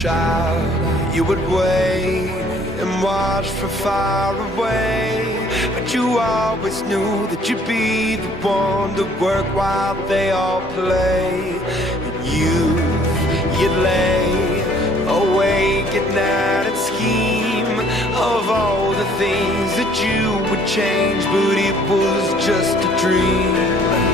Child, you would wait and watch from far away, but you always knew that you'd be the one to work while they all play. And you'd lay awake at night and scheme of all the things that you would change, but it was just a dream.